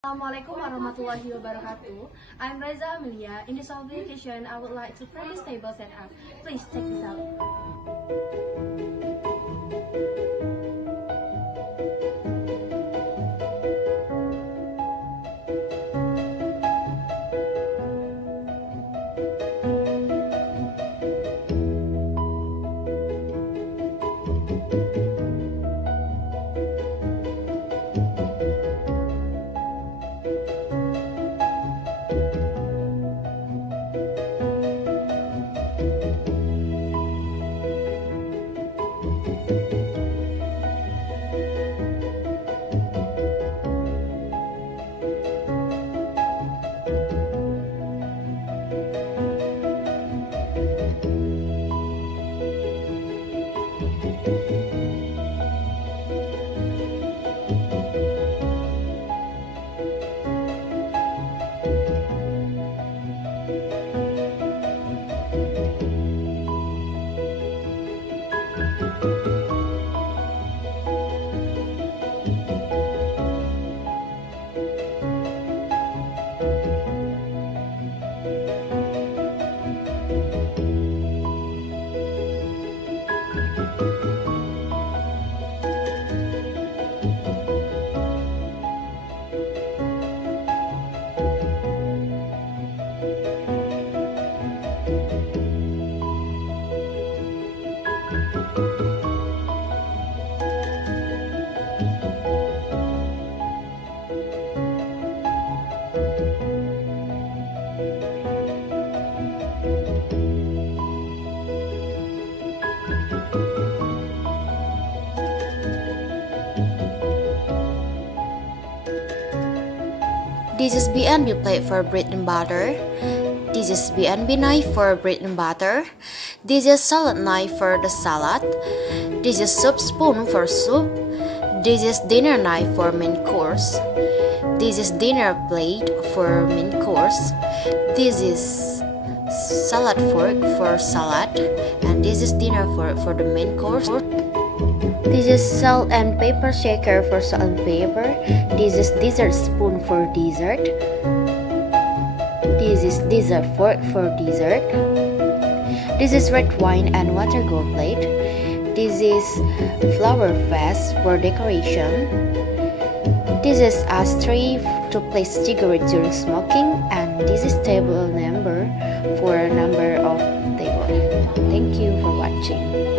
Assalamualaikum warahmatullahi wabarakatuh. I'm Reza Amelia. In this application, I would like to practice table setup. Please check this out. This is B&B plate for bread and butter. This is B&B knife for bread and butter. This is salad knife for the salad. This is soup spoon for soup. This is dinner knife for main course. This is dinner plate for main course. This is salad fork for salad. And this is dinner fork for the main course. This is salt and pepper shaker for salt and pepper. This is dessert spoon for dessert. This is dessert fork for dessert. This is red wine and water go plate. This is flower vase for decoration. This is ashtray to place cigarette during smoking. And this is table number for number of table. Thank you for watching.